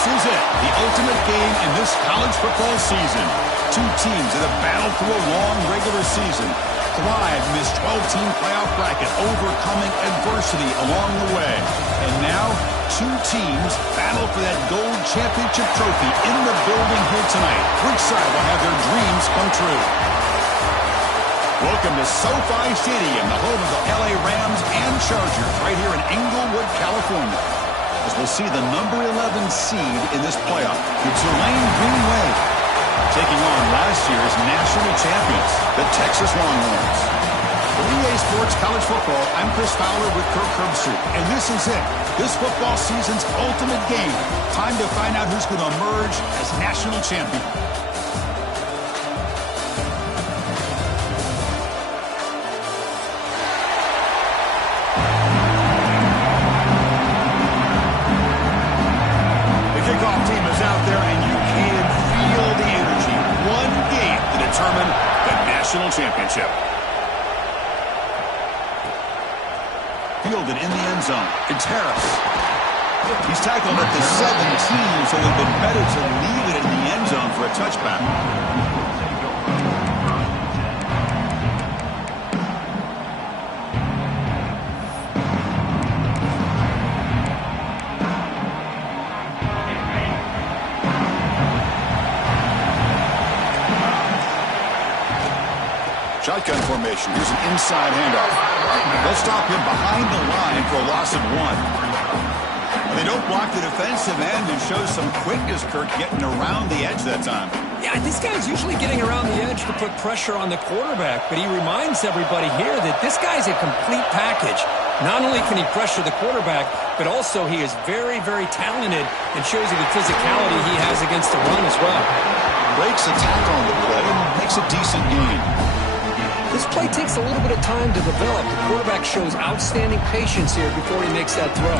This is it, the ultimate game in this college football season. Two teams that have battled through a long regular season, thrived in this 12-team playoff bracket, overcoming adversity along the way. And now, two teams battle for that gold championship trophy in the building here tonight. Which side will have their dreams come true? Welcome to SoFi Stadium, the home of the LA Rams and Chargers, right here in Inglewood, California. As we'll see the number 11 seed in this playoff, the Tulane Green Wave, taking on last year's national champions, the Texas Longhorns. For EA Sports College Football, I'm Chris Fowler with Kirk Herbstreit, and this is it, this football season's ultimate game. Time to find out who's going to emerge as national champion. Kickoff team is out there, and you can feel the energy. One game to determine the national championship. Fielded in the end zone. It's Harris. He's tackled at the 17, so it would have been better to leave it in the end zone for a touchback. Shotgun formation. Here's an inside handoff. They'll stop him behind the line for a loss of 1. They don't block the defensive end and show some quickness, Kirk, getting around the edge that time. Yeah, this guy's usually getting around the edge to put pressure on the quarterback, but he reminds everybody here that this guy's a complete package. Not only can he pressure the quarterback, but also he is very, very talented and shows you the physicality he has against the run as well. Breaks a tackle on the play and makes a decent gain. This play takes a little bit of time to develop. The quarterback shows outstanding patience here before he makes that throw.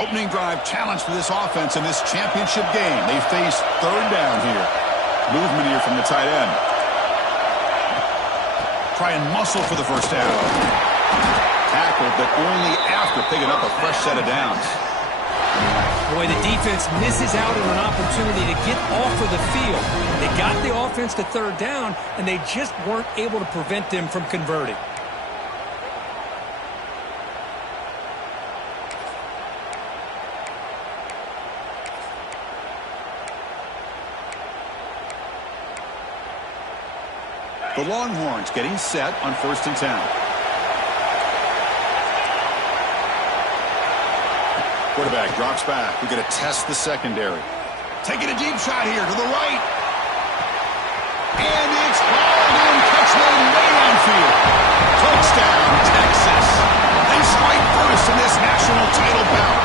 Opening drive challenge for this offense in this championship game. They face third down here. Movement here from the tight end. Try and muscle for the first down. Tackled, but only after picking up a fresh set of downs. Boy, the defense misses out on an opportunity to get off of the field. They got the offense to third down, and they just weren't able to prevent them from converting. The Longhorns getting set on 1st and 10. Quarterback drops back. We're going to test the secondary. Taking a deep shot here to the right. And it's hauled in. Catch made way downfield. Touchdown, Texas. They strike first in this national title bout.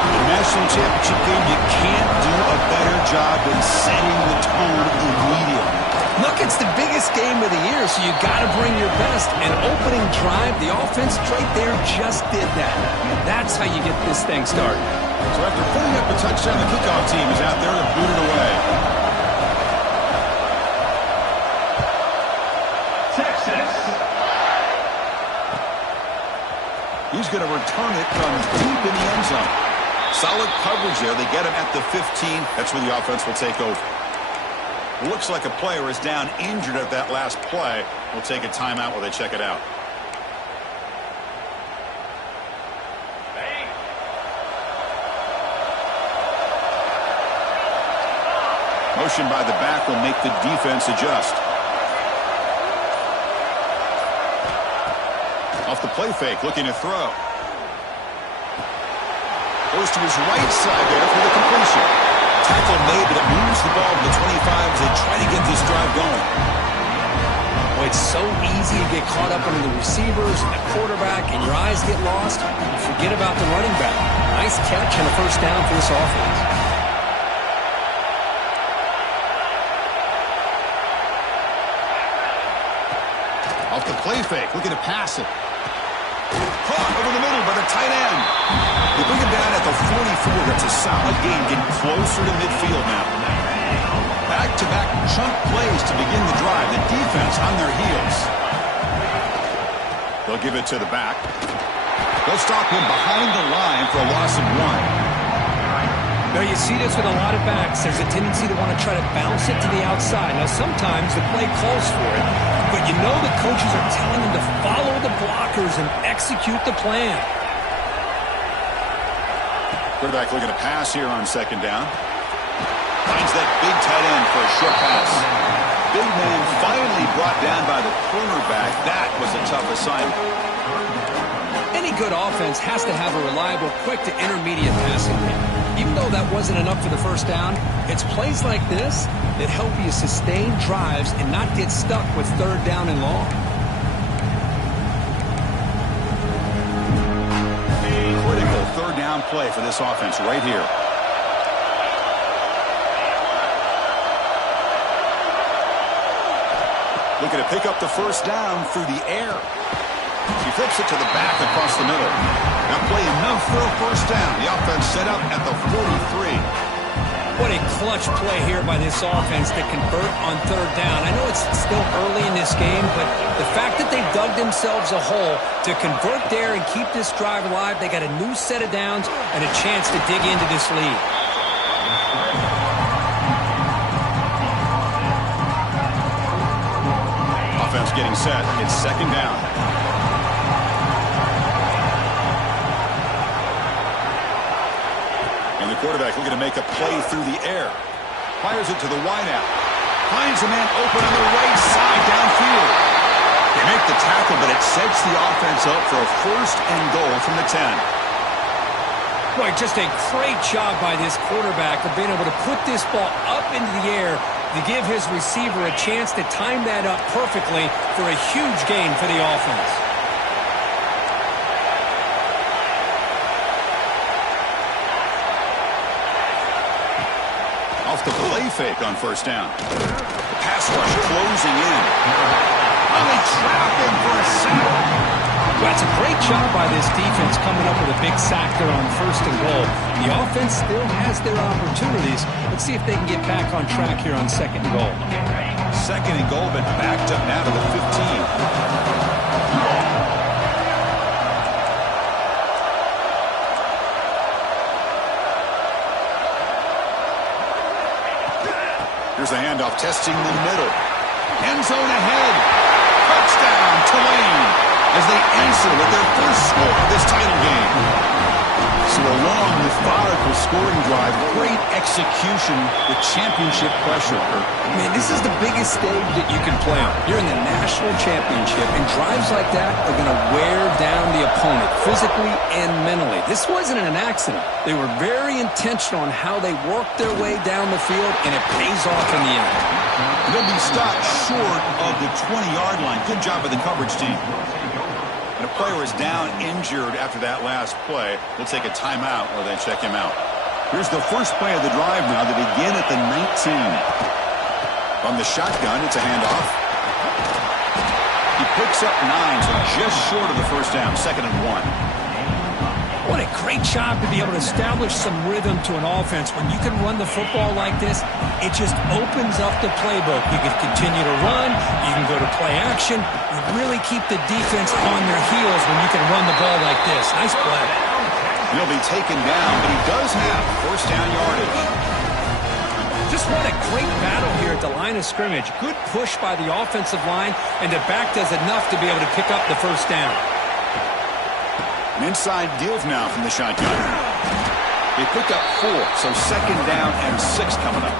The national championship game, you can't do a better job than setting the tone immediately. Look, it's the biggest game of the year, so you got to bring your best. And opening drive, the offense right there just did that. That's how you get this thing started. So after putting up a touchdown, the kickoff team is out there to boot it away. Texas. He's going to return it from deep in the end zone. Solid coverage there. They get him at the 15. That's where the offense will take over. Looks like a player is down injured at that last play. We'll take a timeout while they check it out. Motion by the back will make the defense adjust. Off the play fake, looking to throw. Goes to his right side there for the completion. Tackle made, but it moves the ball to the 25 as they try to get this drive going. Boy, it's so easy to get caught up under the receivers and the quarterback, and your eyes get lost. You forget about the running back. Nice catch and a first down for this offense. Off the play fake, looking to pass it. Caught over the middle by the tight end. They bring him down at the 44. That's a solid gain, getting closer to midfield now. Back-to-back chunk plays to begin the drive. The defense on their heels. They'll give it to the back. They'll stop him behind the line for a loss of 1. Now, you see this with a lot of backs. There's a tendency to want to try to bounce it to the outside. Now, sometimes the play calls for it, but you know the coaches are telling them to follow the blockers and execute the plan. Quarterback looking to pass here on second down. Finds that big tight end for a short pass. Big man finally brought down by the cornerback. That was a tough assignment. Any good offense has to have a reliable, quick to intermediate passing game. Even though that wasn't enough for the first down, it's plays like this that help you sustain drives and not get stuck with third down and long. Critical third down play for this offense right here. Looking to pick up the first down through the air. He flips it to the back across the middle. Now play enough for a first down. The offense set up at the 43. What a clutch play here by this offense to convert on third down. I know it's still early in this game, but the fact that they've dug themselves a hole to convert there and keep this drive alive, they got a new set of downs and a chance to dig into this lead. Offense getting set. It's second down. And the quarterback looking to make a play through the air. Fires it to the wideout. Finds a man open on the right side downfield. They make the tackle, but it sets the offense up for a first and goal from the 10. Boy, just a great job by this quarterback of being able to put this ball up into the air to give his receiver a chance to time that up perfectly for a huge gain for the offense. Off the play fake on first down. The pass rush closing in. Oh, they trap him for a sack. Well, that's a great job by this defense coming up with a big sack there on first and goal. The offense still has their opportunities. Let's see if they can get back on track here on second and goal. Second and goal, but backed up now to the 15. Here's a handoff, testing the middle. End zone ahead. Touchdown, Tulane, as they answer with their first score of this title game. So a long, methodical scoring drive. Great execution with championship pressure. Man, this is the biggest stage that you can play on. You're in the national championship, and drives like that are going to wear down the opponent physically and mentally. This wasn't an accident. They were very intentional on how they worked their way down the field, and it pays off in the end. They'll be stopped short of the 20-yard line. Good job by the coverage team. And a player is down injured after that last play. They'll take a timeout or they check him out. Here's the first play of the drive now. They begin at the 19. From the shotgun, it's a handoff. He picks up 9, so just short of the first down. Second and 1. What a great job to be able to establish some rhythm to an offense. When you can run the football like this, it just opens up the playbook. You can continue to run. You can go to play action. You really keep the defense on their heels when you can run the ball like this. Nice play. He'll be taken down, but he does have first down yardage. Just what a great battle here at the line of scrimmage. Good push by the offensive line, and the back does enough to be able to pick up the first down. An inside deal now from the shotgun. They pick up 4, so second down and 6 coming up.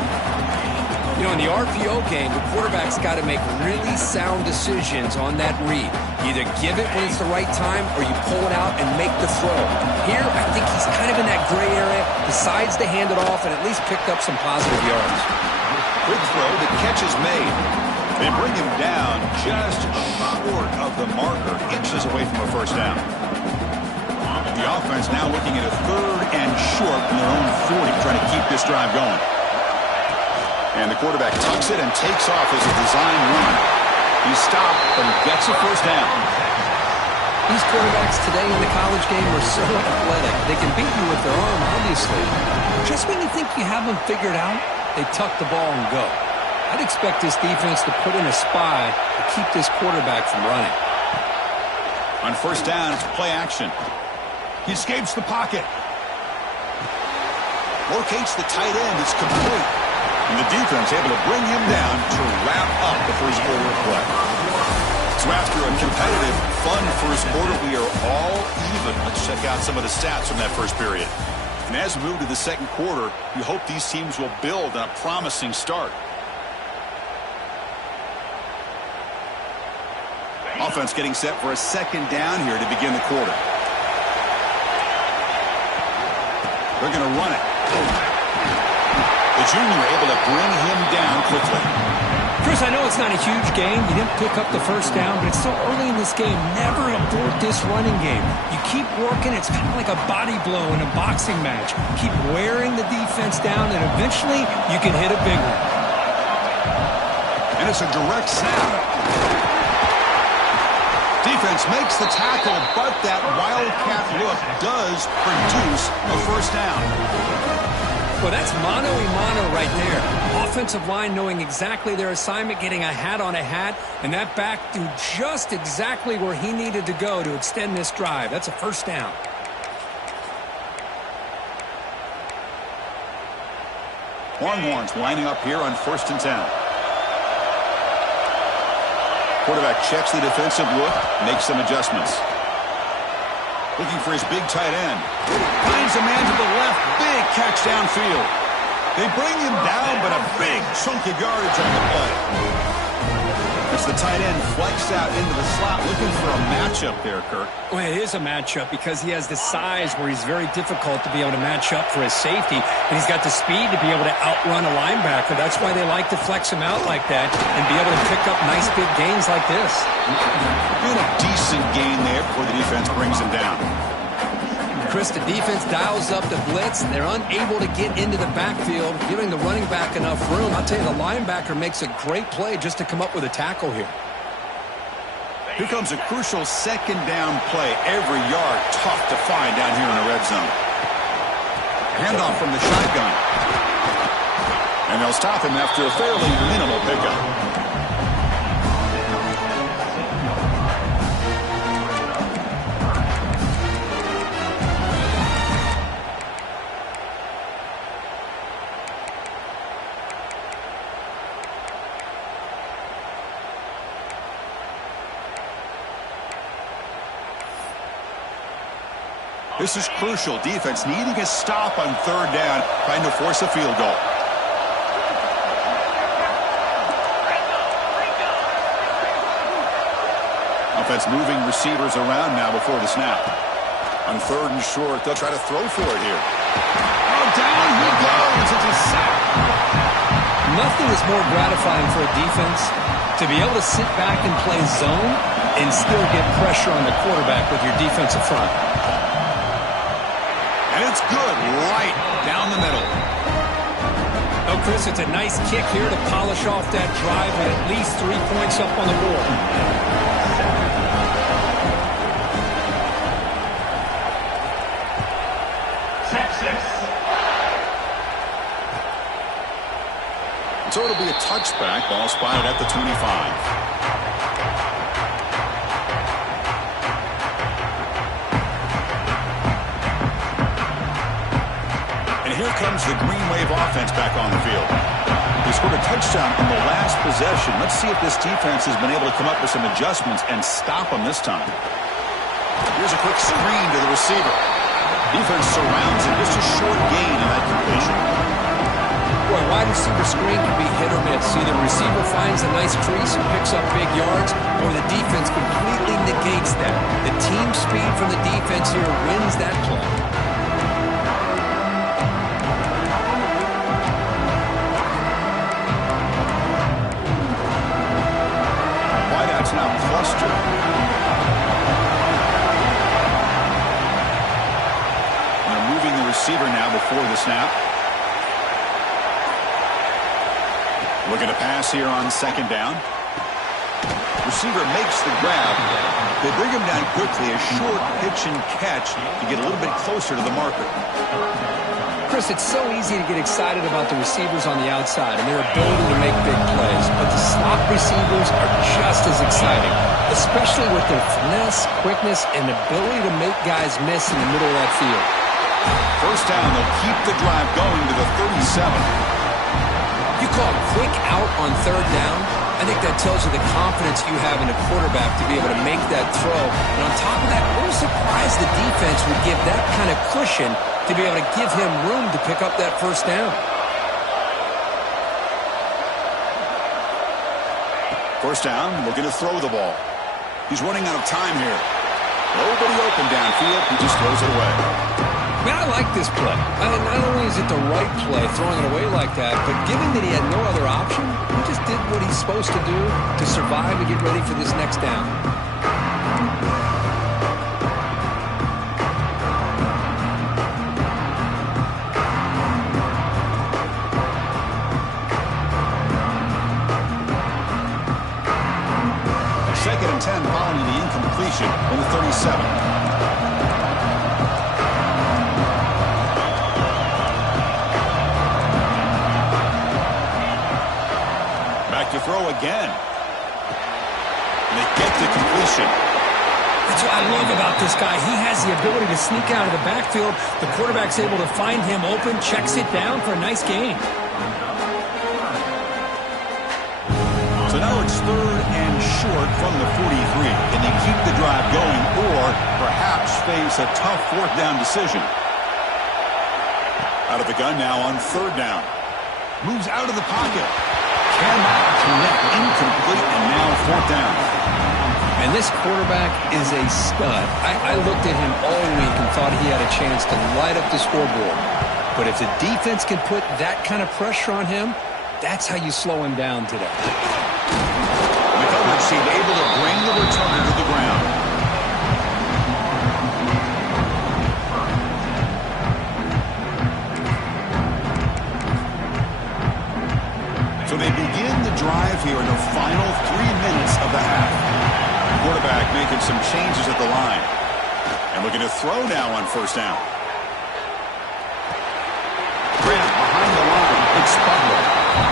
You know, in the RPO game, the quarterback's got to make really sound decisions on that read. Either give it when it's the right time, or you pull it out and make the throw. Here, I think he's kind of in that gray area, decides to hand it off, and at least picked up some positive yards. Good throw, the catch is made. They bring him down just short of the marker, inches away from a first down. The offense now looking at a third and short from their own 40, trying to keep this drive going. And the quarterback tucks it and takes off as a design run. He's stopped, but he gets a first down. These quarterbacks today in the college game are so athletic. They can beat you with their arm, obviously. Just when you think you have them figured out, they tuck the ball and go. I'd expect this defense to put in a spy to keep this quarterback from running. On first down, it's play action. He escapes the pocket. Locates the tight end. It's complete. And the defense able to bring him down to wrap up the first quarter of play. So after a competitive, fun first quarter, we are all even. Let's check out some of the stats from that first period. And as we move to the second quarter, we hope these teams will build on a promising start. Offense getting set for a second down here to begin the quarter. They're going to run it. The junior able to bring him down quickly. Chris, I know it's not a huge game. You didn't pick up the first down, but it's so early in this game. Never abort this running game. You keep working. It's kind of like a body blow in a boxing match. Keep wearing the defense down, and eventually you can hit a big one. And it's a direct snap. Defense makes the tackle, but that wildcat look does produce a first down. Well, that's mano-a-mano right there. Offensive line knowing exactly their assignment, getting a hat on a hat, and that back threw just exactly where he needed to go to extend this drive. That's a first down. Longhorns lining up here on 1st and 10. Quarterback checks the defensive look, makes some adjustments. Looking for his big tight end. Finds a man to the left. Big catch downfield. They bring him down, but a big chunk of yardage on the play. As the tight end flexed out into the slot, looking for a matchup there, Kirk. Well, it is a matchup because he has the size where he's very difficult to be able to match up for his safety, and he's got the speed to be able to outrun a linebacker. That's why they like to flex him out like that and be able to pick up nice big gains like this. Doing a decent gain there before the defense brings him down. Chris, the defense dials up the blitz. They're unable to get into the backfield, giving the running back enough room. I'll tell you, the linebacker makes a great play just to come up with a tackle here. Here comes a crucial second down play. Every yard tough to find down here in the red zone. Handoff from the shotgun. And they'll stop him after a fairly minimal pickup. This is crucial. Defense needing a stop on third down, trying to force a field goal. Offense moving receivers around now before the snap. On 3rd and short, they'll try to throw for it here. Oh, down he goes. It's a sack. Nothing is more gratifying for a defense to be able to sit back and play zone and still get pressure on the quarterback with your defensive front. And it's good right down the middle. Oh, Chris, it's a nice kick here to polish off that drive with at least 3 points up on the board. So it'll be a touchback. Ball spotted at the 25. Here comes the Green Wave offense back on the field. They scored a touchdown on the last possession. Let's see if this defense has been able to come up with some adjustments and stop them this time. Here's a quick screen to the receiver. Defense surrounds him. Just a short gain in that completion. Boy, wide receiver screen can be hit or miss. Either the receiver finds a nice crease and picks up big yards, or the defense completely negates that. The team speed from the defense here wins that play. Now clustered. And they're moving the receiver now before the snap. Looking to pass here on 2nd down. Receiver makes the grab. They bring him down quickly, a short pitch and catch to get a little bit closer to the marker. Chris, it's so easy to get excited about the receivers on the outside and their ability to make big plays, but the slot receivers are just as exciting, especially with their finesse, quickness, and ability to make guys miss in the middle of that field. First down, they'll keep the drive going to the 37. You call a quick out on third down, I think that tells you the confidence you have in a quarterback to be able to make that throw. And on top of that, a little surprised the defense would give that kind of cushion to be able to give him room to pick up that first down. First down, looking to throw the ball. He's running out of time here. Nobody open downfield. He just throws it away. Man, I like this play. Not only is it the right play, throwing it away like that, but given that he had no other option, he just did what he's supposed to do to survive and get ready for this next down. Second and 10 following the incompletion on the 37. To throw again. And they get the completion. That's what I love about this guy. He has the ability to sneak out of the backfield. The quarterback's able to find him open, checks it down for a nice gain. So now it's third and short from the 43. Can they keep the drive going or perhaps face a tough fourth down decision? Out of the gun now on third down. Moves out of the pocket. Cannot connect, incomplete, and now fourth down. And this quarterback is a stud. I looked at him all week and thought he had a chance to light up the scoreboard. But if the defense can put that kind of pressure on him, that's how you slow him down today. The coverage team able to bring the returner to the ground. So they begin the drive here in the final 3 minutes of the half. Quarterback making some changes at the line. And looking to throw now on first down. Grant behind the line. It's Butler.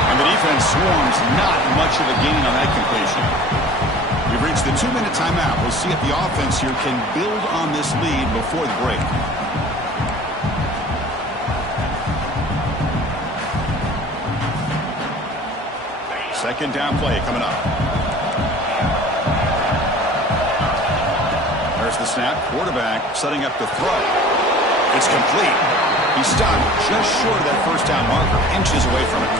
And the defense swarms, not much of a gain on that completion. We've reached the 2-minute timeout. We'll see if the offense here can build on this lead before the break. Second down play coming up. There's the snap. Quarterback setting up the throw. It's complete. He stopped just short of that first down marker, inches away from it.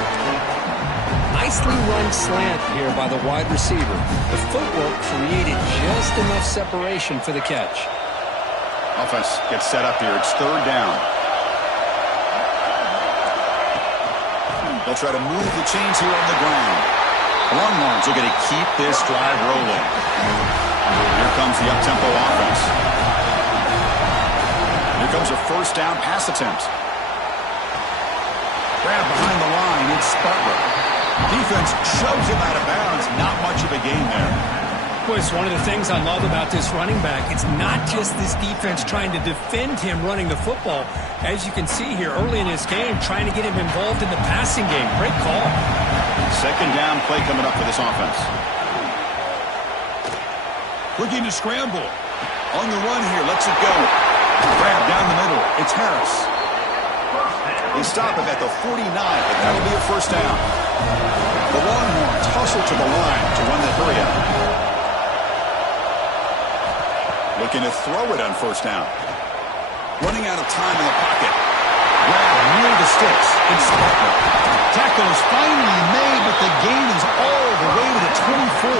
Nicely run slant here by the wide receiver. The footwork created just enough separation for the catch. Offense gets set up here. It's third down. They'll try to move the chains here on the ground. Longhorns are going to keep this drive rolling. Here comes the up-tempo offense. Here comes a first down pass attempt. Grab behind the line. It's Butler. Defense shoves him out of bounds. Not much of a gain there. Boy, it's one of the things I love about this running back. It's not just this defense trying to defend him running the football. As you can see here early in this game, trying to get him involved in the passing game. Great call. Second down play coming up for this offense. Looking to scramble. On the run here. Lets it go. Grab down the middle. It's Harris. They stop him at the 49, but that'll be a first down. The Longhorns hustle to the line to run the hurry up. Looking to throw it on first down. Running out of time in the pocket. Grab near the sticks. It's Butler. Tackle is finally made, but the gain is all the way to the 24.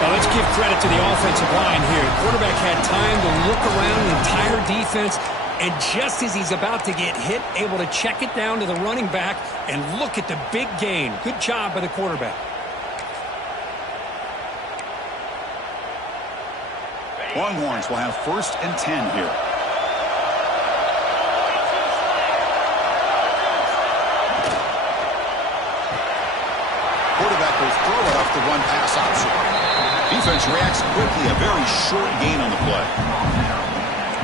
Well, let's give credit to the offensive line here. The quarterback had time to look around the entire defense, and just as he's about to get hit, able to check it down to the running back, and look at the big gain. Good job by the quarterback. Longhorns will have first and 10 here. Quarterback will throw it off the run pass option. Defense reacts quickly. A very short gain on the play.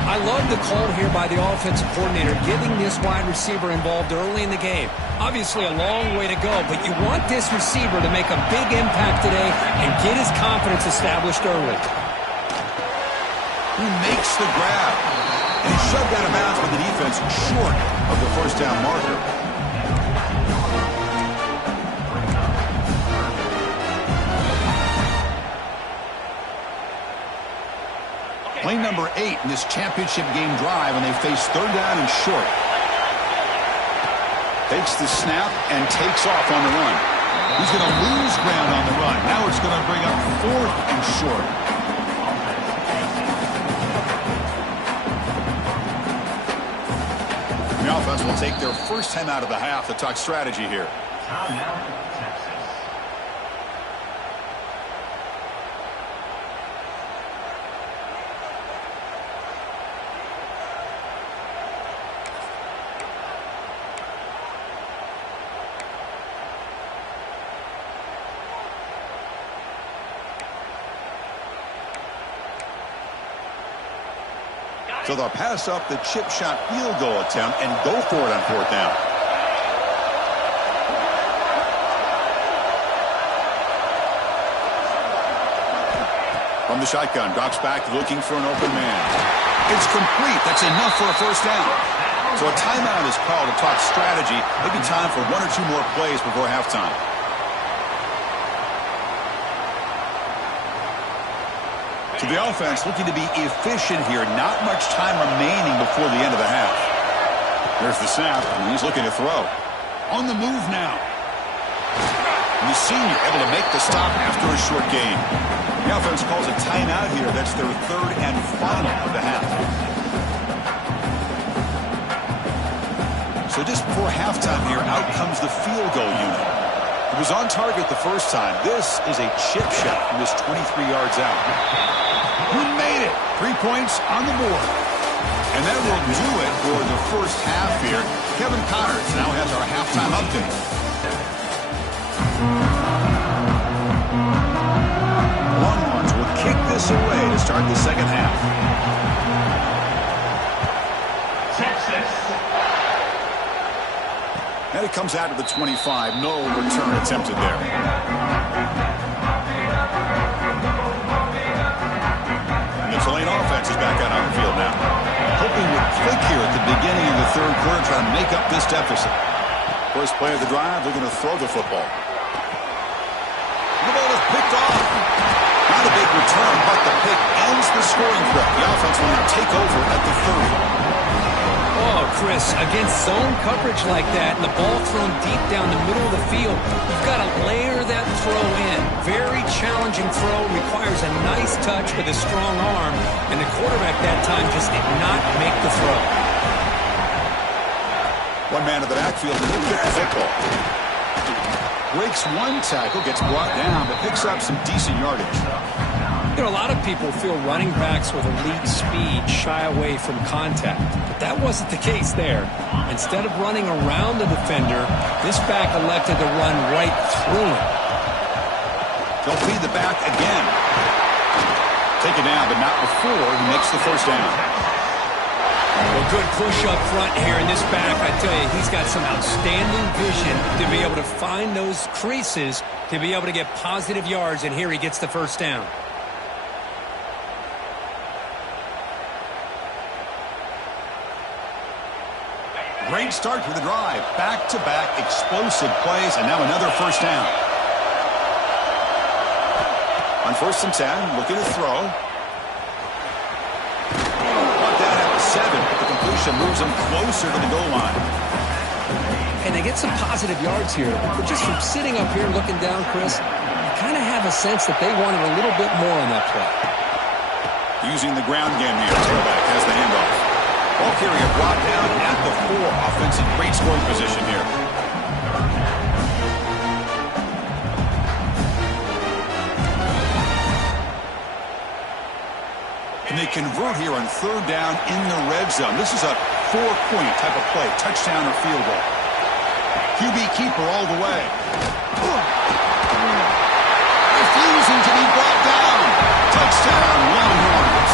I love the call here by the offensive coordinator, giving this wide receiver involved early in the game. Obviously a long way to go, but you want this receiver to make a big impact today and get his confidence established early. He makes the grab. And he's shoved out of bounds by the defense short of the first down marker. Play number 8 in this championship game drive, and they face third down and short. Takes the snap and takes off on the run. He's going to lose ground on the run. Now it's going to bring up fourth and short. The offense will take their first time out of the half to talk strategy here. So they'll pass up the chip shot field goal attempt and go for it on fourth down. From the shotgun, drops back looking for an open man. It's complete. That's enough for a first down. So a timeout is called to talk strategy. Maybe time for 1 or 2 more plays before halftime. So the offense looking to be efficient here. Not much time remaining before the end of the half. There's the snap, and he's looking to throw. On the move now. And the senior able to make the stop after a short gain. The offense calls a timeout here. That's their third and final of the half. So just before halftime here, out comes the field goal unit. It was on target the first time. This is a chip shot from this 23 yards out. He made it. 3 points on the board. And that will do it for the first half here. Kevin Connors now has our halftime update. The Longhorns will kick this away to start the second half. Texas. And it comes out of the 25. No return attempted there. Tulane offense is back out on the field now. Hoping would click here at the beginning of the third quarter, trying to make up this deficit. First play of the drive, they're going to throw the football. The ball is picked off. Not a big return, but the pick ends the scoring threat. The offense will now take over at the 30. Oh, Chris, against zone coverage like that and the ball thrown deep down the middle of the field, you've got to layer that throw in. Very challenging throw, requires a nice touch with a strong arm, and the quarterback that time just did not make the throw. One man in the backfield, and he'll kick the football. Breaks one tackle, gets brought down, but picks up some decent yardage. You know, a lot of people feel running backs with elite speed shy away from contact, but that wasn't the case there. Instead of running around the defender, this back elected to run right through him. They'll feed the back again. Take it down, but not before he makes the first down. Well, good push up front here in this back. I tell you, he's got some outstanding vision to be able to find those creases, to be able to get positive yards, and here he gets the first down. Great start to the drive. Back-to-back explosive plays, and now another first down. On 1st and 10, looking to throw. Brought down at the 7, but the completion moves him closer to the goal line. And they get some positive yards here, but just from sitting up here looking down, Chris, you kind of have a sense that they wanted a little bit more on that play. Using the ground game here, tailback has the handoff. Ball carrier brought down at the 4. Offense in great scoring position here. And they convert here on 3rd down in the red zone. This is a 4-point type of play, touchdown or field goal. QB keeper all the way. Refusing to be brought down. Touchdown, Longhorns.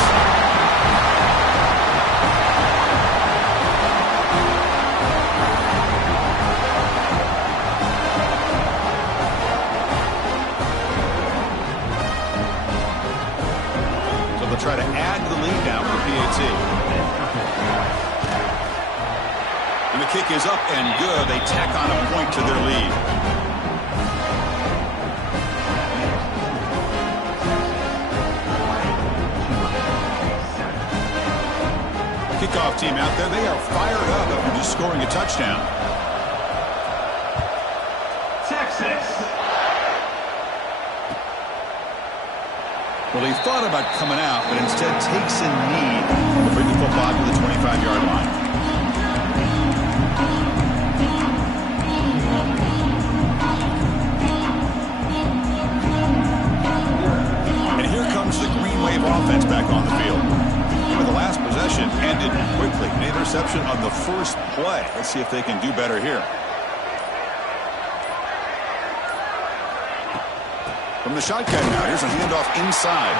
So they'll try to add to the lead now for PAT. And the kick is up and good. They tack on a point to their lead. Kickoff team out there. They are fired up after just scoring a touchdown. Texas. Well, he thought about coming out, but instead takes a knee to bring the football to the 25-yard line. And here comes the Green Wave offense back on the field. But the last possession ended quickly. An interception on the first play. Let's see if they can do better here. From the shotgun now, here's a handoff inside.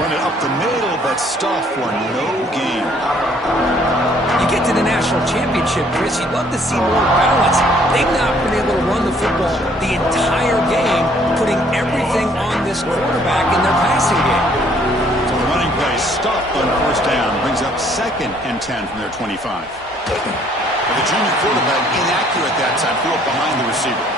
Run it up the middle, but stuff for no gain. You get to the national championship, Chris, you'd love to see more balance. They've not been able to run the football the entire game, putting everything on this quarterback in their passing game. So the running play stuffed on first down. Brings up 2nd and 10 from their 25. And the junior quarterback inaccurate that time. Threw it behind the receiver.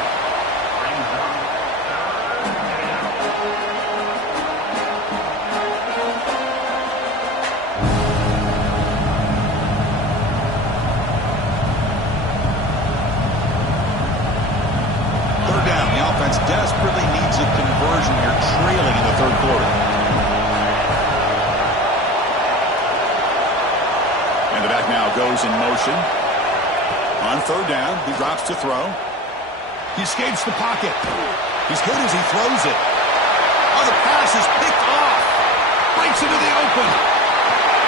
Desperately needs a conversion here, trailing in the third quarter. And the back now goes in motion. On third down, he drops to throw. He escapes the pocket. He's hit as he throws it. Oh, the pass is picked off. Breaks into the open.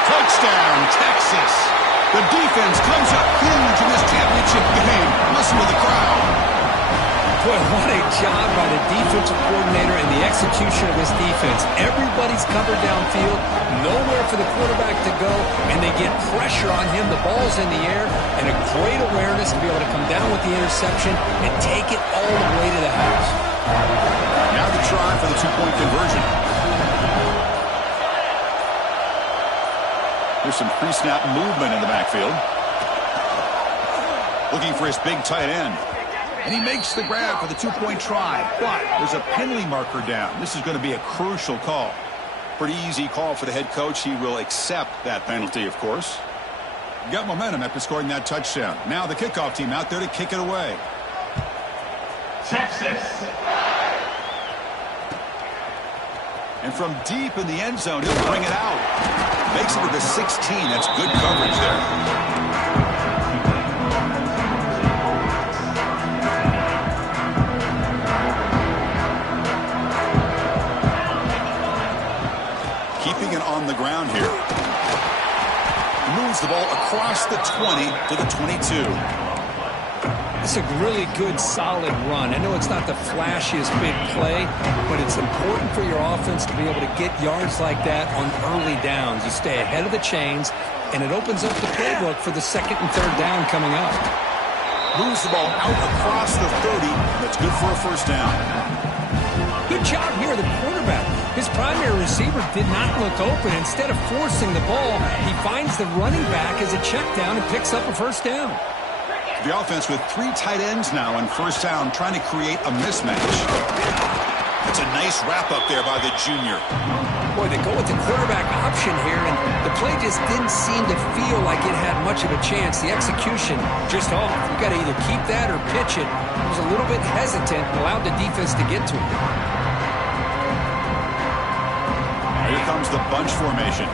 Touchdown, Texas. The defense comes up huge in this championship game. Listen to the crowd. Boy, what a job by the defensive coordinator and the execution of this defense. Everybody's covered downfield, nowhere for the quarterback to go, and they get pressure on him. The ball's in the air, and a great awareness to be able to come down with the interception and take it all the way to the house. Now the try for the two-point conversion. There's some pre-snap movement in the backfield. Looking for his big tight end. And he makes the grab for the two-point try. But there's a penalty marker down. This is going to be a crucial call. Pretty easy call for the head coach. He will accept that penalty, of course. Got momentum after scoring that touchdown. Now the kickoff team out there to kick it away. Texas. And from deep in the end zone, he'll bring it out. Makes it to the 16. That's good coverage there. On the ground here. Moves the ball across the 20 to the 22. It's a really good, solid run. I know it's not the flashiest big play, but it's important for your offense to be able to get yards like that on early downs. You stay ahead of the chains, and it opens up the playbook for the 2nd and 3rd down coming up. Moves the ball out across the 30. That's good for a first down. Good job here, the quarterback. His primary receiver did not look open. Instead of forcing the ball, he finds the running back as a check down and picks up a first down. The offense with 3 tight ends now on first down, trying to create a mismatch. It's a nice wrap up there by the junior. Boy, they go with the quarterback option here, and the play just didn't seem to feel like it had much of a chance. The execution just off. You got to either keep that or pitch it. He was a little bit hesitant and allowed the defense to get to him. Here comes the bunch formation.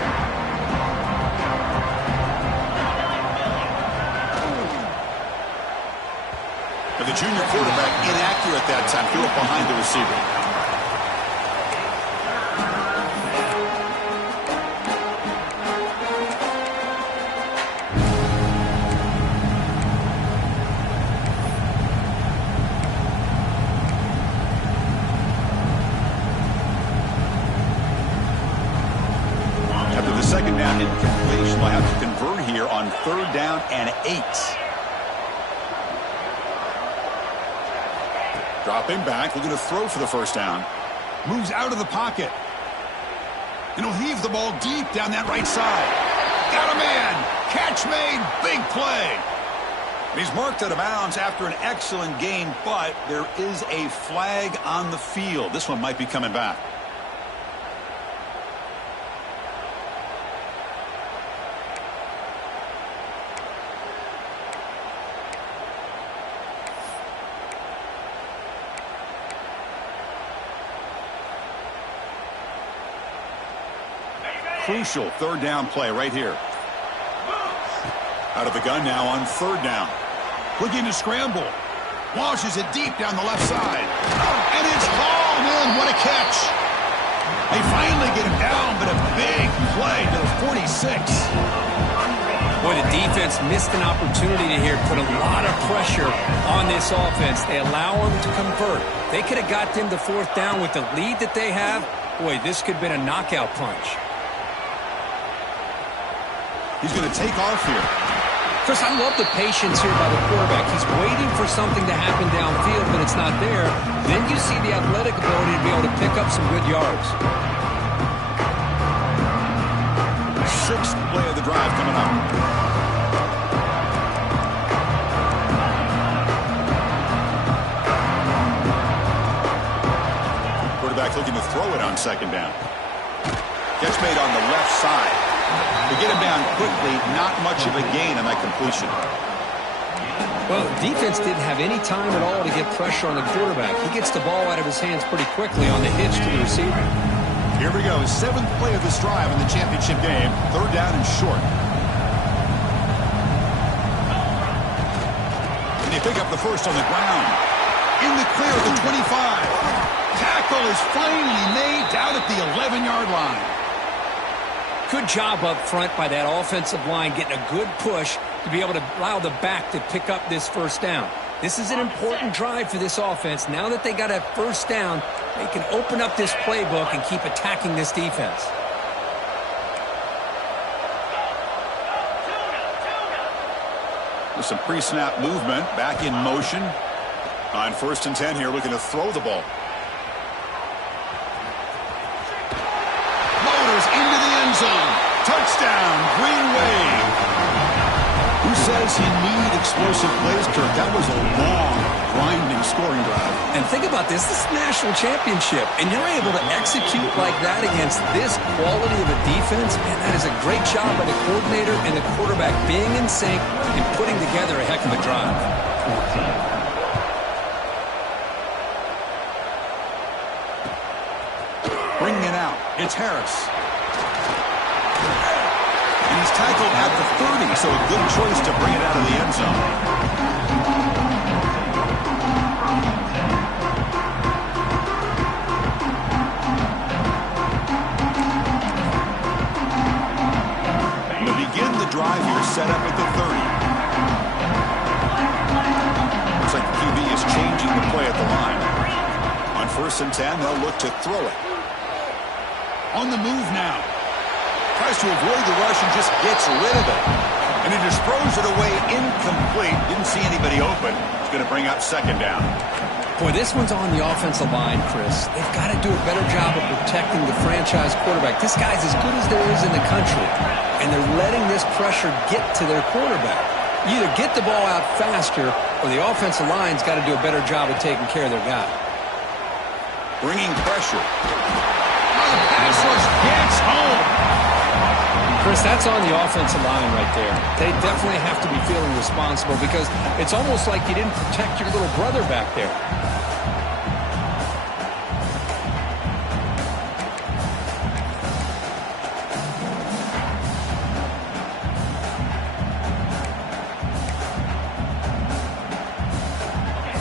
But the junior quarterback inaccurate that time. Threw it behind the receiver. 3rd down and 8. Dropping back, looking to throw for the 1st down. Moves out of the pocket. And he'll heave the ball deep down that right side. Got a man. Catch made. Big play. He's marked out of bounds after an excellent game, but there is a flag on the field. This one might be coming back. Crucial 3rd down play right here. Out of the gun now on 3rd down. Looking to scramble. Launches it deep down the left side. And it's hauled in. What a catch. They finally get him down, but a big play to the 46. Boy, the defense missed an opportunity to here put a lot of pressure on this offense. They allow them to convert. They could have got them to 4th down with the lead that they have. Boy, this could have been a knockout punch. He's going to take off here. Chris, I love the patience here by the quarterback. He's waiting for something to happen downfield, but it's not there. Then you see the athletic ability to be able to pick up some good yards. 6th play of the drive coming up. Quarterback looking to throw it on 2nd down. Catch made on the left side. They get him down quickly, not much of a gain on that completion. Well, defense didn't have any time at all to get pressure on the quarterback. He gets the ball out of his hands pretty quickly on the hitch to the receiver. Here we go, 7th play of this drive in the championship game. 3rd down and short. And they pick up the 1st on the ground. In the clear at the 25. Tackle is finally made down at the 11-yard line. Good job up front by that offensive line, getting a good push to be able to allow the back to pick up this 1st down. This is an important drive for this offense. Now that they got a 1st down, they can open up this playbook and keep attacking this defense. With some pre-snap movement, back in motion. On 1st and 10 here, looking to throw the ball. Into the end zone. Touchdown, Green Wave. Who says you need explosive plays, Kirk? That was a long, grinding scoring drive. And think about this. This is the national championship, and you're able to execute like that against this quality of a defense, and that is a great job by the coordinator and the quarterback being in sync and putting together a heck of a drive. Bringing it out. It's Harris. And he's tackled at the 30, so a good choice to bring it out of the end zone. To begin the drive here, set up at the 30. Looks like the QB is changing the play at the line. On 1st and 10, they'll look to throw it. On the move now. Tries to avoid the rush and just gets rid of it. And he just throws it away incomplete. Didn't see anybody open. It's going to bring up 2nd down. Boy, this one's on the offensive line, Chris. They've got to do a better job of protecting the franchise quarterback. This guy's as good as there is in the country. And they're letting this pressure get to their quarterback. You either get the ball out faster or the offensive line's got to do a better job of taking care of their guy. Bringing pressure. The pass rush gets home. Chris, that's on the offensive line right there. They definitely have to be feeling responsible because it's almost like you didn't protect your little brother back there.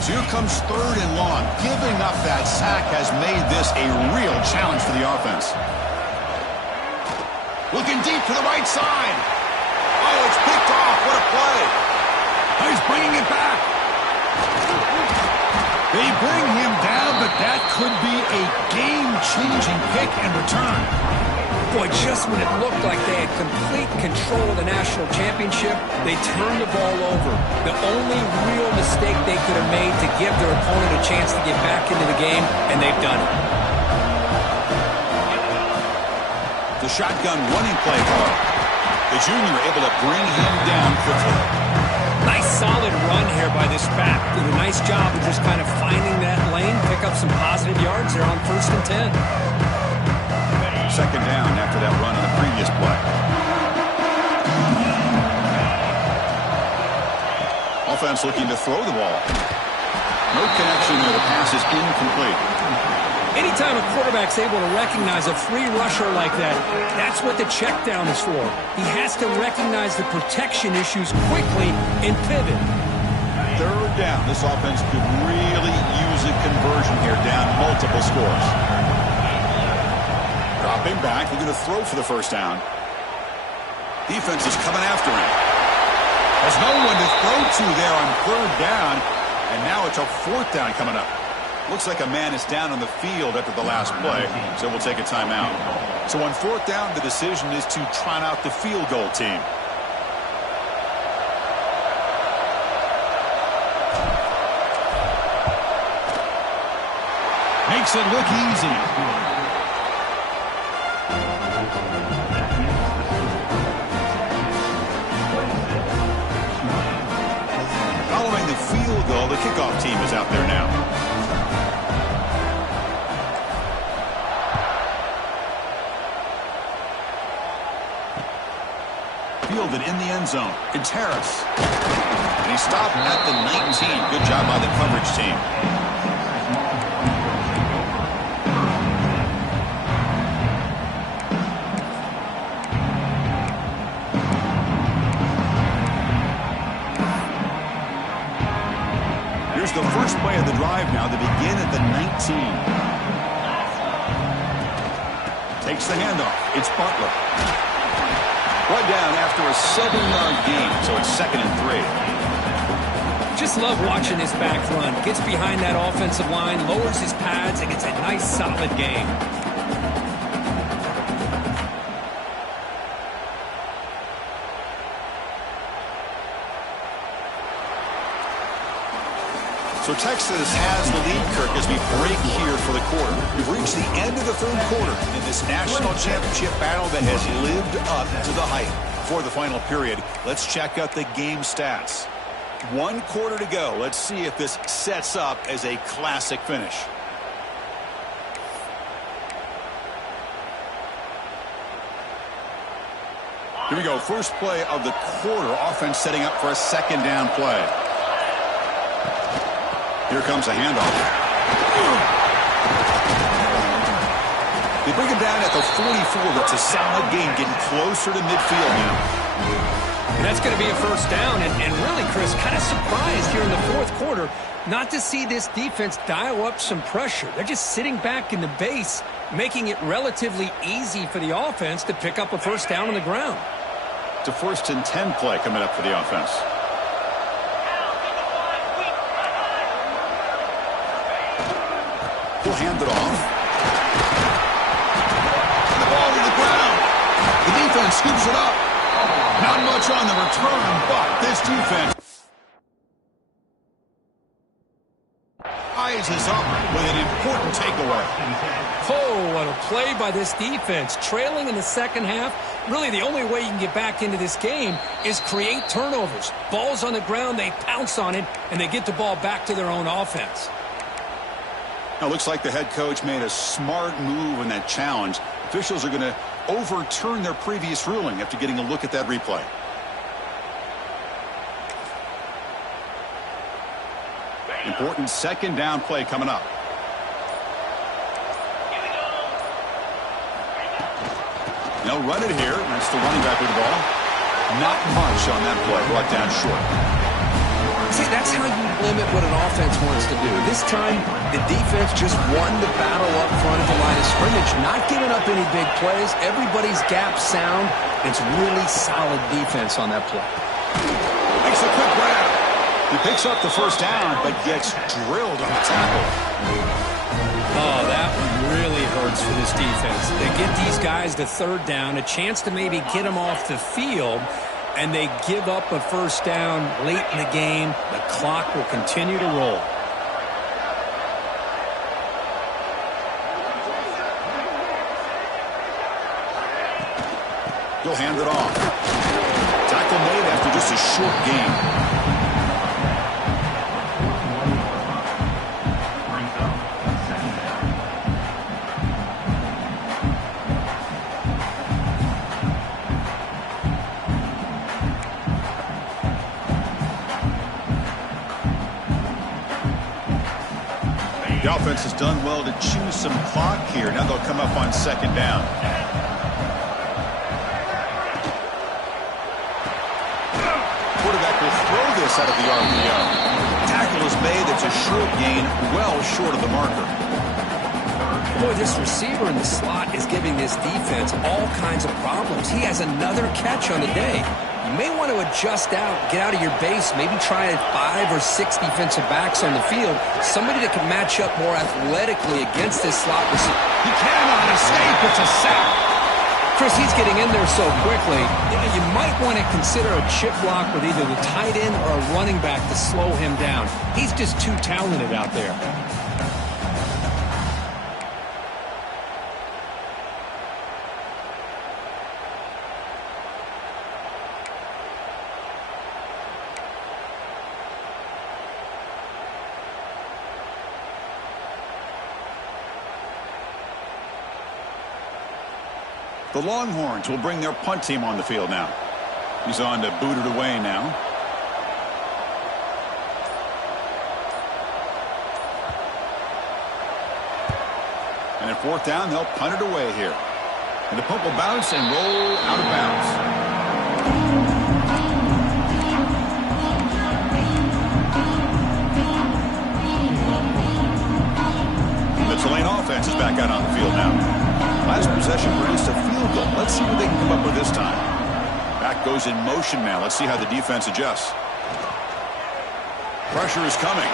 So here comes 3rd and long. Giving up that sack has made this a real challenge for the offense. Looking deep to the right side. Oh, it's picked off. What a play. He's bringing it back. They bring him down, but that could be a game-changing pick and return. Boy, just when it looked like they had complete control of the national championship, they turned the ball over. The only real mistake they could have made to give their opponent a chance to get back into the game, and they've done it. The shotgun running play call. The junior able to bring him down quickly. Nice solid run here by this back. Did a nice job of just kind of finding that lane, pick up some positive yards there on 1st and 10. Second down after that run on the previous play. Offense looking to throw the ball. No connection there. The pass is incomplete. Anytime a quarterback's able to recognize a free rusher like that, that's what the check down is for. He has to recognize the protection issues quickly and pivot. Third down. This offense could really use a conversion here, down multiple scores. Dropping back, looking to throw for the first down. Defense is coming after him. There's no one to throw to there on third down, and now it's a fourth down coming up. Looks like a man is down on the field after the last play, so we'll take a timeout. So on fourth down, the decision is to trot out the field goal team. Makes it look easy. Following the field goal, the kickoff team is out there now. Fielded in the end zone. It's Harris. And he stopped at the 19. Good job by the coverage team. Here's the first play of the drive now. They begin at the 19. Takes the handoff. It's Butler. One down after a 7-yard gain, so it's 2nd and 3. Just love watching this back run. Gets behind that offensive line, lowers his pads, and gets a nice, solid gain. So Texas has the lead, Kirk, as we break here for the quarter. We've reached the end of the third quarter in this national championship battle that has lived up to the hype. For the final period, let's check out the game stats. 1 quarter to go. Let's see if this sets up as a classic finish. Here we go. First play of the quarter. Offense setting up for a 2nd down play. Here comes a handoff. They bring him down at the 44. That's a solid gain, getting closer to midfield now. And that's going to be a first down. And really, Chris, kind of surprised here in the fourth quarter not to see this defense dial up some pressure. They're just sitting back in the base, making it relatively easy for the offense to pick up a first down on the ground. It's a 1st and 10 play coming up for the offense. He'll hand it off. The ball to the ground. The defense scoops it up. Not much on the return, but this defense rises up with an important takeaway. Oh, what a play by this defense. Trailing in the second half, really the only way you can get back into this game is create turnovers. Ball's on the ground, they pounce on it, and they get the ball back to their own offense. Now, looks like the head coach made a smart move in that challenge. Officials are going to overturn their previous ruling after getting a look at that replay. Important 2nd down play coming up. They'll run it here. That's the running back with the ball. Not much on that play. Brought down short. See, that's how you limit what an offense wants to do. This time, the defense just won the battle up front at the line of scrimmage, not giving up any big plays. Everybody's gap sound. It's really solid defense on that play. Makes a quick grab. He picks up the first down, but gets drilled on the tackle. Oh, that one really hurt yards for this defense. They get these guys to third down, a chance to maybe get them off the field, and they give up a first down late in the game. The clock will continue to roll. He'll hand it off. Tackle made after just a short gain. The offense has done well to chew some clock here. Now they'll come up on second down. Quarterback will throw this out of the RPO. Tackle is made. It's a short gain, well short of the marker. Boy, this receiver in the slot is giving this defense all kinds of problems. He has another catch on the day. You may want to adjust out, get out of your base, maybe try 5 or 6 defensive backs on the field, somebody that can match up more athletically against this slot receiver. He cannot escape. It's a sack. Chris, he's getting in there so quickly. You might want to consider a chip block with either the tight end or a running back to slow him down. He's just too talented out there. The Longhorns will bring their punt team on the field now. He's on to boot it away now. And at fourth down, they'll punt it away here. And the punt will bounce and roll out of bounds. The Tulane offense is back out on the field now. Last possession produced a field goal. Let's see what they can come up with this time. Back goes in motion now. Let's see how the defense adjusts. Pressure is coming.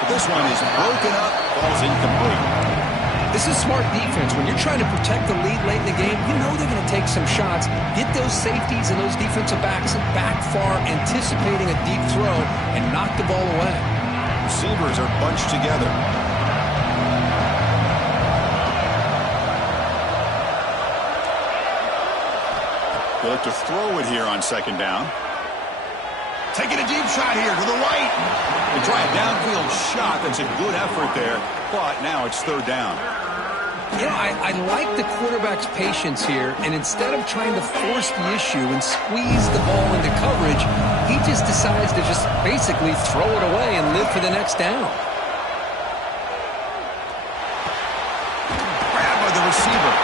But this one is broken up. Ball's incomplete. This is smart defense. When you're trying to protect the lead late in the game, you know they're going to take some shots. Get those safeties and those defensive backs back far, anticipating a deep throw, and knock the ball away. Receivers are bunched together. They look to throw it here on second down. Taking a deep shot here to the right. They try a downfield shot. That's a good effort there, but now it's third down. You know, I like the quarterback's patience here, and instead of trying to force the issue and squeeze the ball into coverage, he just decides to just basically throw it away and live for the next down. Grab by the receiver.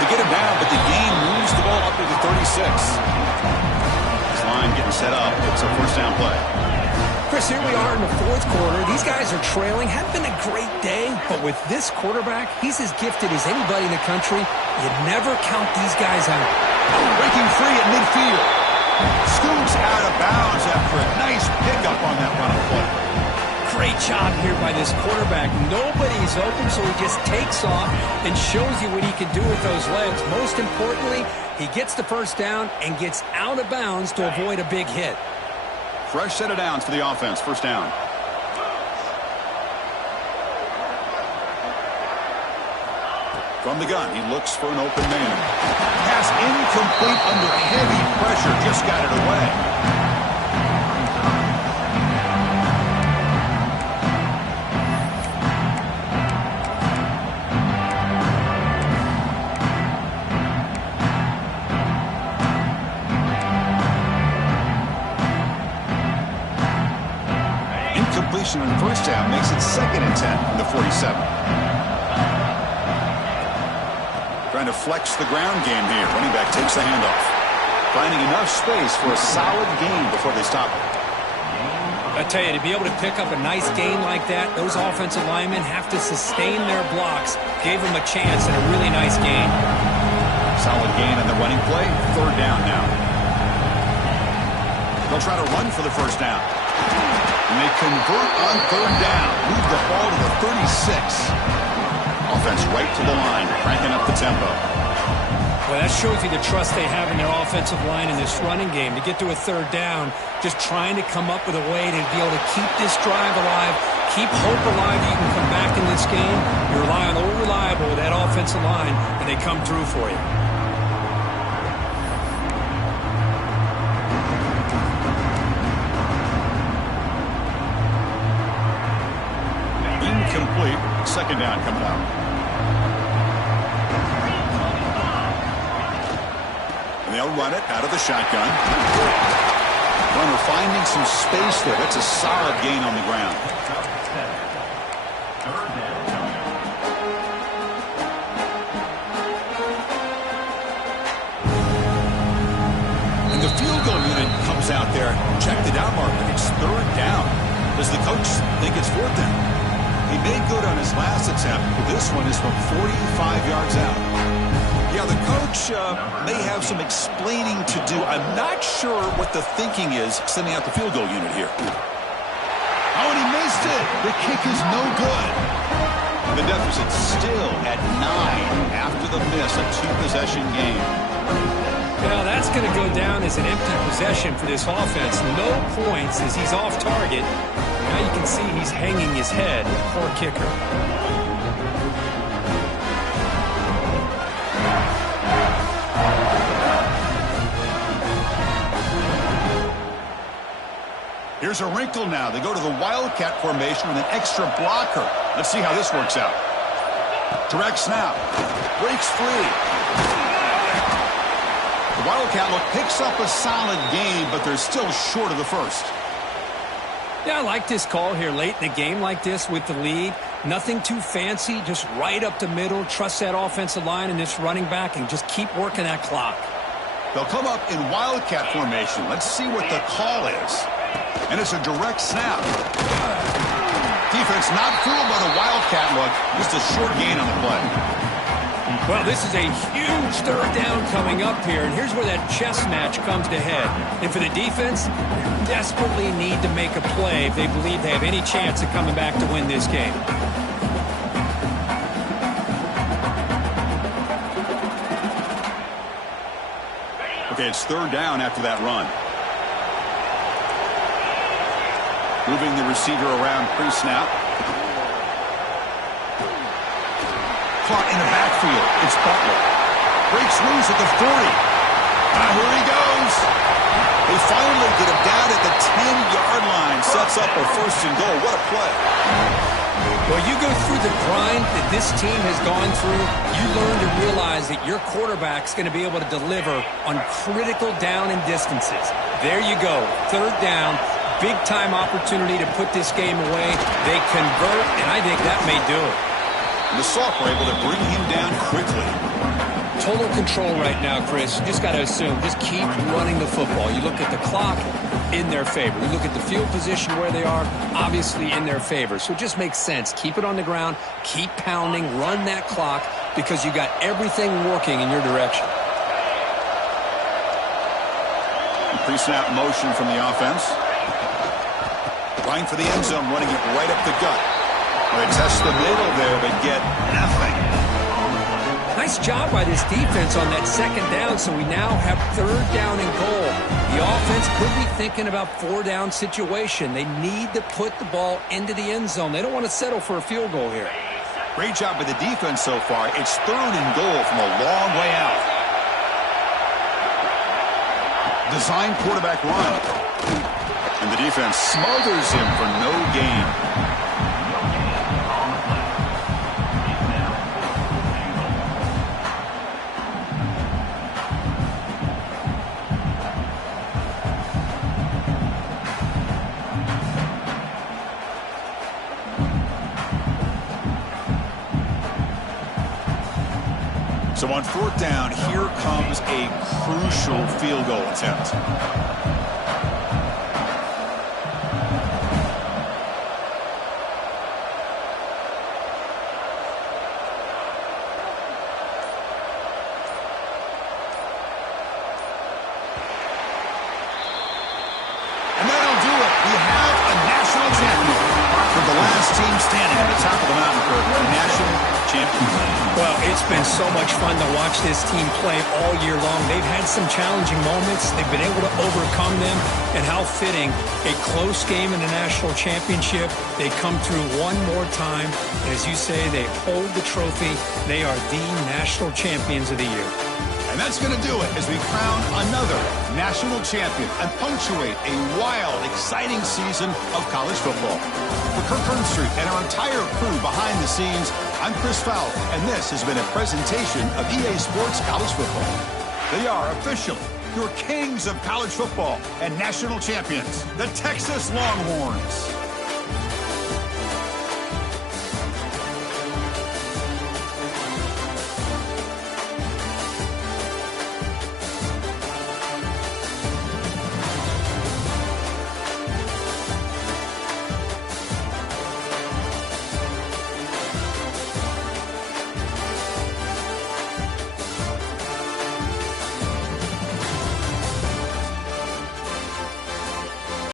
They get him down, but the gain moves the ball up to the 36. This line getting set up. It's a first down play. Chris, here we are in the fourth quarter. These guys are trailing. Hadn't been a great day, but with this quarterback, he's as gifted as anybody in the country. You never count these guys out. Breaking free at midfield. Scoops out of bounds after a nice pickup on that run play. Great job here by this quarterback. Nobody's open, so he just takes off and shows you what he can do with those legs. Most importantly, he gets the first down and gets out of bounds to avoid a big hit. Fresh set of downs for the offense. First down. From the gun, he looks for an open man. Pass incomplete under heavy pressure. Just got it away. On first down makes it 2nd and 10 from the 47. Trying to flex the ground game here. Running back takes the handoff. Finding enough space for a solid gain before they stop it. I tell you, to be able to pick up a nice gain like that, those offensive linemen have to sustain their blocks. Gave them a chance and a really nice gain. Solid gain on the running play. Third down now. They'll try to run for the first down. And they convert on third down. Move the ball to the 36. Offense right to the line, cranking up the tempo. Well, that shows you the trust they have in their offensive line in this running game. To get to a third down, just trying to come up with a way to be able to keep this drive alive, keep hope alive that you can come back in this game. You rely on old reliable with that offensive line, and they come through for you. Incomplete. Second down coming up. And they'll run it out of the shotgun. Runner finding some space there. That's a solid gain on the ground. And the field goal unit comes out there. Check the down marker. It's third down. Does the coach think it's fourth down? He made good on his last attempt, but this one is from 45 yards out. Yeah, the coach may have some explaining to do. I'm not sure what the thinking is sending out the field goal unit here. Oh, and he missed it. The kick is no good. The deficit still at 9 after the miss, a two-possession game. Well, that's going to go down as an empty possession for this offense. No points as he's off target. Now you can see he's hanging his head. Poor kicker. Here's a wrinkle now. They go to the Wildcat formation with an extra blocker. Let's see how this works out. Direct snap. Breaks free. The Wildcat look picks up a solid gain, but they're still short of the first. Yeah, I like this call here late in the game like this with the lead. Nothing too fancy, just right up the middle. Trust that offensive line and this running back and just keep working that clock. They'll come up in Wildcat formation. Let's see what the call is. And it's a direct snap. Defense not fooled by the Wildcat look. Just a short gain on the play. Well, this is a huge third down coming up here, and here's where that chess match comes to head. And for the defense, they desperately need to make a play if they believe they have any chance of coming back to win this game. Okay, it's third down after that run. Moving the receiver around pre-snap. Caught in the backfield. It's Butler. Breaks loose at the 40. Here he goes. They finally get him down at the 10-yard line. Sets up a first and goal. What a play. Well, you go through the grind that this team has gone through, you learn to realize that your quarterback's going to be able to deliver on critical down and distances. There you go. Third down. Big-time opportunity to put this game away. They convert, and I think that may do it. The Sox were able to bring him down quickly. Total control right now, Chris. You just got to assume. Just keep running the football. You look at the clock, in their favor. You look at the field position where they are, obviously in their favor. So it just makes sense. Keep it on the ground. Keep pounding. Run that clock because you got everything working in your direction. Pre-snap motion from the offense. Line for the end zone, running it right up the gut. They test the middle there, but get nothing. Nice job by this defense on that second down, so we now have third down and goal. The offense could be thinking about four-down situation. They need to put the ball into the end zone. They don't want to settle for a field goal here. Great job by the defense so far. It's third and goal from a long way out. Design quarterback run. And the defense smothers him for no gain. So on fourth down, here comes a crucial field goal attempt. And that'll do it. We have a national champion. For the last team standing at the top of the mountain for a national championship. champion. Well, it's been so much fun to watch this team play all year long. They've had some challenging moments. They've been able to overcome them. And how fitting, a close game in the national championship. They come through one more time. And as you say, they hold the trophy. They are the national champions of the year. And that's going to do it as we crown another national champion and punctuate a wild, exciting season of college football. For Kirk Hearnstreet and our entire crew behind the scenes, I'm Chris Fowler, and this has been a presentation of EA Sports College Football. They are officially your kings of college football and national champions, the Texas Longhorns.